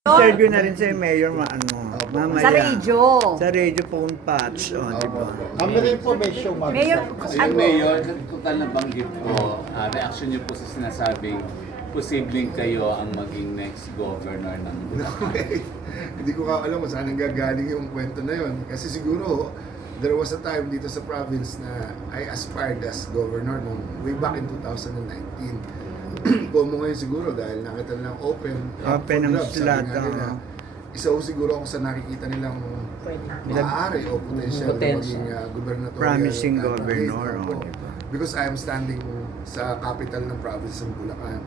Interview na rin si Mayor mamaya. Sa radio. Sa radio phone patch, di ba? Kami rin po may show, ma'am. Mayor, Kasi ano? Mayor, total na banggit po, reaction niyo po sa sinasabing posibleng kayo ang maging next governor ng Bulacan. Hindi ko alam kung saan nanggagaling yung kwento na yun. Kasi siguro, there was a time dito sa province na I aspired as governor nung way back in 2019. Pomo ngayon siguro dahil nakita nilang open Open ang for grabs, slot, sabi nga nila. Isa ko siguro ako sa nakikita nilang maaari o potential na maging gubernatorial Promising candidate governor, ako. di ba? Because I am standing sa capital ng province ng Bulacan.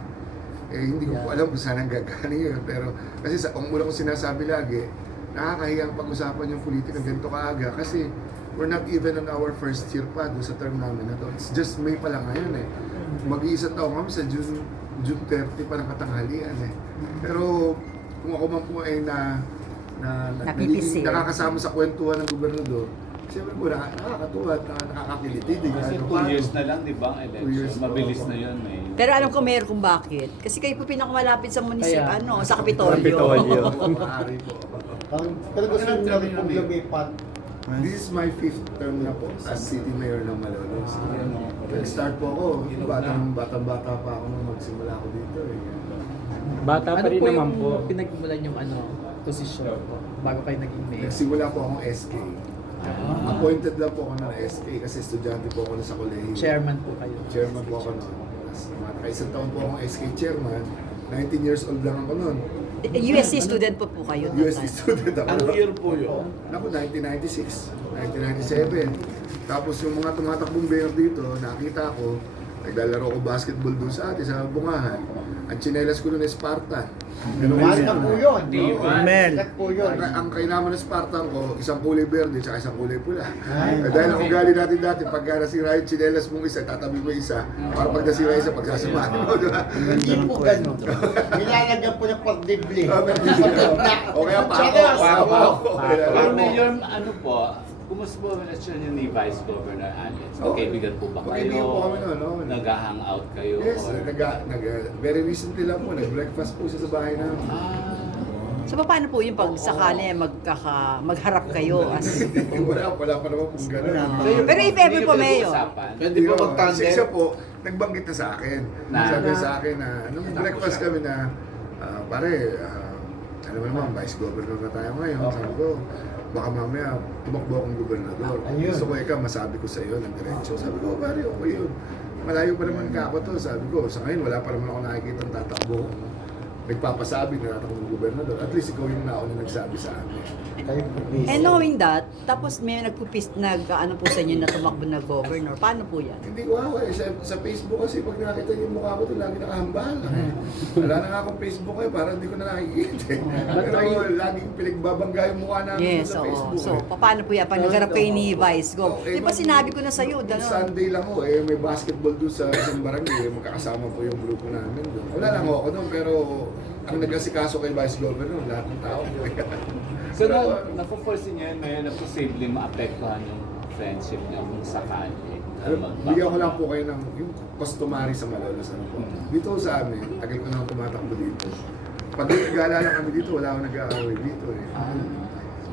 Hindi ko po alam kung saan ang gagaling yun. Pero kasi ang una kong sinasabi lagi, nakakahiyang pag-usapan yung politika ganito kaaga kasi we're not even on our first year pa doon sa term namin na to. It's just May pa lang ngayon eh. Mag-iisang taon kami sa June 30 pa ng katanghalian eh. Pero kung ako man po ay Napipisil. nakakasama sa kwentuhan ng gobernador, siyempre po nakakatuwa at nakakakiliti. Kasi 2 years na lang, di ba, ang 2 years election? Mabilis na yun. Pero alam ko, Mayor, kung bakit. Kasi kayo po pinakamalapit sa sa Kapitolyo. Maaari po. Pero gusto nyo na rin pong lumipat. This is my 5th term na po as city mayor ng Malolos. Nag-start po ako, batang-bata pa ako nung magsimula ako dito eh. Bata pa rin naman po. pinagmulan yung posisyon po bago kayo naging mayor? Nagsimula po akong SK. Appointed lang po ako ng SK kasi estudyante po ako na sa kolehiyo. Chairman po kayo. Chairman po ako noon. Nakaisang taon po akong SK chairman. 19 years old lang ako noon. USC student po kayo. USD student ako. Anong year po yun? Ako, 1996, 1997. Tapos yung mga tumatakbong mayor dito, nakita ko, naglalaro ko basketball doon sa atin, sa Bungahan. Ang tsinelas ko noon ay Spartan. Mahal na po yun. Mel. Sikat po yun. Ang kainaman ng Spartan ko, isang kulay verde at isang kulay pula. Dahil ang ugali natin dati, pagka nasira yung tsinelas mong isa, tatabi mo isa. Para pag nasira isa, pagsasamahan mo. Hindi po ganun. Nilalagyan po ng pagdibli. O kaya pa ako. Pero Mayor, ano po, kumusta po ang relasyon niyo ni Vice Governor Alex? Magkaibigan po ba kayo? Magkaibigan po kami noon, no? Nag-hangout kayo? Yes, or- very recently lang po, nag-breakfast po siya sa bahay namin. So, paano po yung pag sakali magharap kayo as... wala pa naman pong gano'n. Pero if ever po, Mayor. Pwede Hindi po kasi siya po, nagbanggit na sa akin. Na? Sabi niya sa akin na, nung breakfast kami na, pare, alam mo naman, vice governor na tayo ngayon. Sabi ko, baka mamaya tumakbo akong gobernador. Gusto ko ikaw, masabi ko sa iyo ng diretso. Sabi ko, pare, okay yun. Malayo pa naman ka ako to. Sabi ko, sa ngayon, wala pa naman ako nakikita ng tatakbo. Nagpapasabi na tatakbo ng gobernador. At least ikaw yung nauna nagsabi sa amin. And knowing that, tapos may ano po sa inyo na tumakbo na governor, paano po yan? Hindi ko ako eh. Sa Facebook kasi pag nakita niyo yung mukha ko ito, lagi nakahambal. Wala na nga akong Facebook eh, parang hindi ko na nakikita eh. Pero laging pinagbabangga yung mukha namin Yes, sa oo. Facebook So, eh. paano po yan? Pag nagharap kayo ni Vice Gov? Di Okay, ba sinabi ko na sa'yo, Nung Sunday lang ko eh, may basketball doon sa isang barangay, magkakasama po yung grupo namin doon. Wala lang ako doon, pero ang nag-asikaso kay Vice Governor, lahat ng tao. So, napo-foresee niyo yun, Mayor, na posible maapektuhan yung friendship niyo kung sakali. Bigyan ko lang po kayo ng yung customary sa Malolos. Ano po. Dito sa amin, tagal ko na tumatakbo dito. Pag nag-aalala kami dito, wala akong nag-aaway dito eh.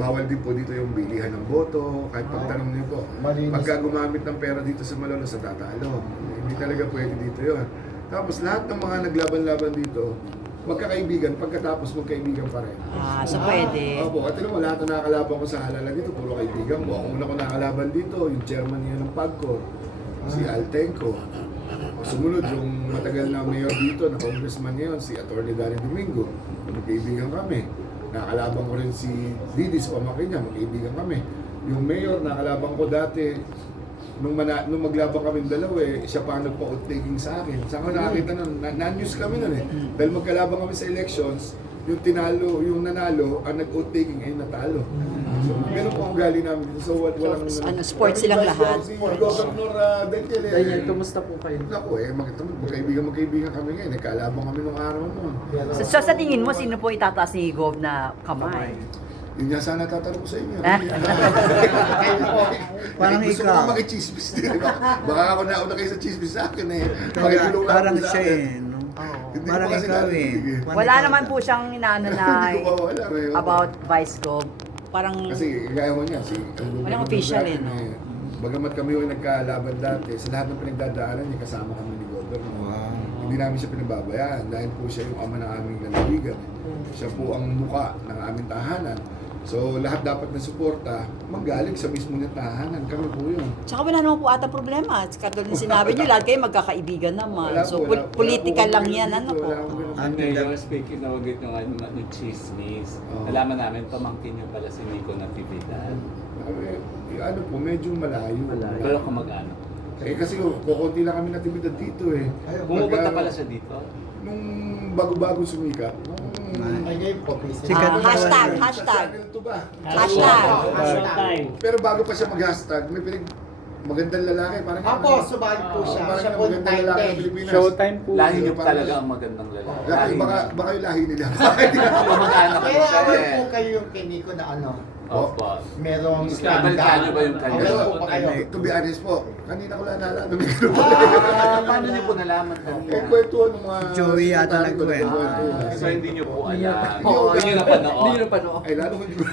Bawal din po dito yung bilihan ng boto, kahit pagtanong niyo po. Pagka gumamit ng pera dito sa Malolos, natatalo. Hindi talaga pwede dito yon. Tapos lahat ng mga naglaban-laban dito, magkakaibigan, pagkatapos magkaibigan pa rin. So pwede. Opo, at mo, lahat na nakakalaban ko sa halala dito, puro kaibigan mo. Ang una ko nakakalaban dito, yung chairman niya ng PAGCOR, si Altenco. Sumunod, yung matagal na mayor dito, na congressman niya yun, si Atty. Danny Domingo. Magkaibigan kami. Nakakalaban ko rin si Didis, pamangkin niya, magkaibigan kami. Yung mayor, nakakalaban ko dati, nung maglabang kami dalawa eh, siya pa ang nagpa-outtaking sa akin. Saan ko nakakita nun? Non-news kami nun eh. Dahil magkalabang kami sa elections, yung nanalo, ang nag-outtaking ay natalo. So, meron po ang gali namin dito. So, walang... Sports silang lahat. Si Governor Daniel eh. Daniel, kumusta po kayo? Naku eh, magkaibigan kami ngayon. Nagkalabang kami nung araw nun. So, sa tingin mo, sino po itataas ni Gov na kamay? Yun nga sana tatanong ko sa inyo. Parang gusto ikaw. ko makichismis din. Baka ako nauna kayo sa chismis sa akin eh. Pakitulong lang Parang po sa siya akin. eh, no? Hindi ko Parang pa kasi ikaw narinig eh. eh. Wala naman po siyang inaano na Hindi ko pa wala eh. about Vice Gov. Parang Kasi gaya mo niya, Walang official eh, no? Bagamat kami yung nagkalaban dati, sa lahat ng pinagdadaanan niya, kasama kami ni Governor. Wow. Hindi namin siya pinababayaan dahil po siya yung ama ng aming lalawigan. Siya po ang muka ng aming tahanan. So lahat dapat na suporta, manggaling sa mismo ng tahanan. Kami po yun. Tsaka wala naman po ata problema. Katulad ng sinabi niyo, lahat kayo magkakaibigan naman. Wala So po, wala political po lang ganun yan, dito, ano po. wala akong ganun. Ang mayor, speaking na wagit yung ano, chismis. Oo. Nalaman namin, pamangkin niyo pala si Nico Natividad. Ano po, medyo malayo. Pero kamag-ano. Eh kasi kukunti lang kami natibidad dito eh. Bumupunta Pagka- pala siya dito. Nung bago-bago sumikat, Ay, ngayon po, please. Sikat na Hashtag, naman. hashtag. Sa channel 2 ba? Hashtag. Hashtag. Pero bago pa siya mag-hashtag, may magandang lalaki. Parang Apo, subali po siya. Parang Siya po yung magandang lalaki ng title. Pilipinas. Showtime po. Lahi niyo Parang- talaga ang magandang lalaki. Lahi, baka yung lahi nila. Kamag-anak ko Kaya siya awal eh. po kayo yung kiniko na ano, Opo. merong Nabalitaan niyo ba yung kanya? Awal po pa kayo. To be honest po, kanina ko lang naalala. May ganun pala. Paano niyo po nalaman Eh, kanina? kwentuhan ng mga... Joey yata sekretary ko, nagkwento. nagkwentuhan. So hindi niyo po alam. Oo, Hindi niyo napanood. Ay, lalo ko hindi ko.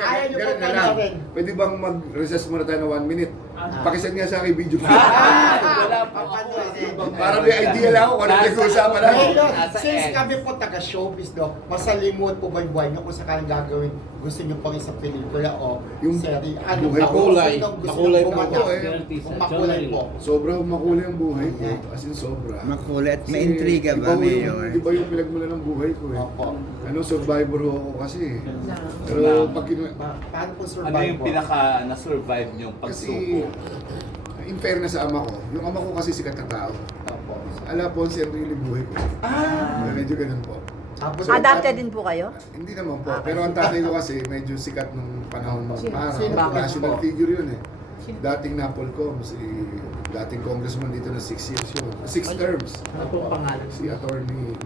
Ayaw niyo po Ganun na lang. panoorin. Pwede bang mag-recess muna tayo ng 1 minute? Pakisend nga sa akin video. Wala po ako. Para may idea lang ako kung ano nag-uusapan natin. Ngayon, Nasa since end. kami po taga-showbiz, no, masalimuot po ba yung buhay niyo kung sakaling gagawin, gusto niyo pang isang pelikula o Yung serie? Ano, buhay ko. makulay. Gusto Makulay niyo po pumatak? ako eh. Kung makulay po. Sobrang makulay ang buhay ko. As in sobra. Makulit. May Kasi intriga ba, iba yung- Mayor? Iba yung pinagmula ng buhay ko eh. Opo. Ano, survivor ho ako kasi. Pero pag Paano po Ano survive yung po? pinaka na-survive niyong kasi, pagsuko? in fairness sa ama ko, yung ama ko kasi sikat na tao. Opo. Ala po, ang sarili buhay ko. Medyo ganun po. Tapos, Adapted din po kayo? Hindi naman po. Pero ang tatay ko kasi medyo sikat nung panahon ng Sino parang po? national figure yun eh. Dating Napolcom, dating congressman dito na 6 years yun. 6 terms. Ano po pangalan? Si attorney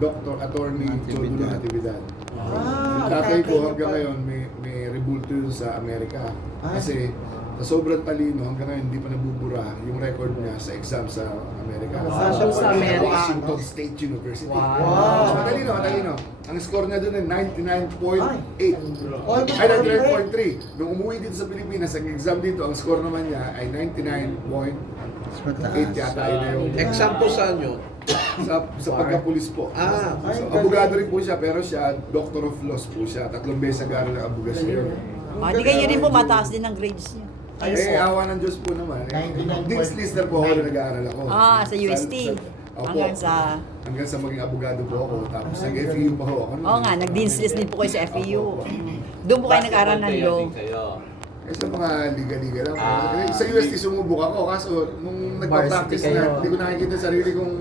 Chodulo Natividad. Yung Ah, tatay ko niyo hanggang pa. ngayon may rebulto yun sa Amerika. Kasi sa sobrang talino hanggang ngayon hindi pa nabubura yung record niya sa exam sa Amerika. Saan siya po sa Amerika? Washington State University. Wow. So, matalino. Ang score niya doon ay 99.8. Almost Ay, 99.3. Nung umuwi dito sa Pilipinas, ang exam dito, ang score naman niya ay 99.8 Mas mataas. yata. Yun na yung Exam po saan yun? sa pagkapulis po. Ah, So, abogado rin po siya, pero siya, Doctor of Laws po siya. 3 beses nag-aaral ng abogasyon. Di kayo rin po mataas din ang grades niyo. Eh, awa ng Diyos po naman. 99.9. Dean's Lister po ako na nag-aaral ako. Sa UST. Opo. Hanggang sa maging abogado po ako. Tapos nag-FEU pa ho ako. Oo nga, nag-dean's list din po kayo sa FEU. Doon po kayo nag-aral ng law. Eh, sa mga liga-liga lang. Ah. Sa UST sumubok ako. Kaso nung nagpa-practice Varsity kayo. na, hindi ko nakikita sarili kong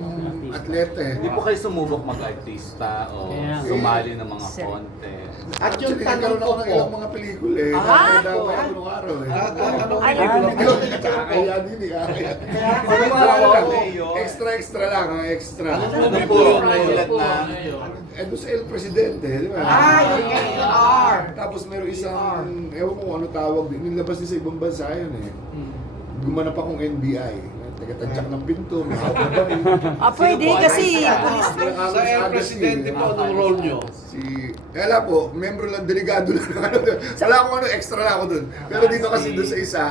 atleta eh. Hindi po kayo sumubok mag-artista o sumali ng mga contest. At yung Actually, tanong nagkaroon ko ako ng po, ilang mga pelikula eh. Ah, Nakakanda po. ako nung araw eh. Ay, Kaya din eh. Kaya. Ano Ano ba lang, Mayor? extra lang, extra. Ano po yung nagulat na? Eh, doon sa El Presidente, di ba? yung KR. Tapos meron isang, ewan ko kung ano tawag, nilabas din sa ibang bansa yun eh. Gumanap akong NBI. Tagatadyak ng pinto, may hawak ba rin. pwede kasi pulis. Sa El Presidente po, anong role nyo? Wala po, membro lang, delegado lang. Wala akong ano, extra lang ako dun. Pero dito kasi doon sa isa,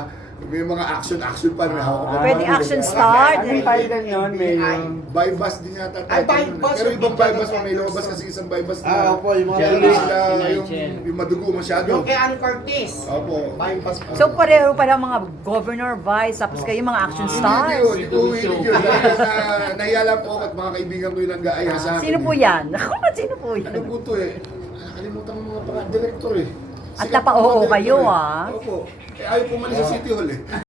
may mga action pa rin hawak ko. Pwede action star. Parang ganyan, Mayor. By bus din yata Ay, by nun. bus. Pero ibang by bus, may lumabas kasi isang by bus na Opo, yung mga hindi police. sila yung madugo masyado. Yung kay Ann Cortez. Opo. Bypass po. So pareho pa lang mga governor, vice, tapos kayo mga action stars. Hindi ko hilig yun. Dahil nahiya lang po ako at mga kaibigan ko yung nag-aaya sa akin. Sino po yan? Sino po Ano yan? po to eh? Nakalimutan mo mga director eh. At Sikat napa-oo po mga kayo, director eh. ah. Opo. Eh ayaw pumalis sa City Hall eh.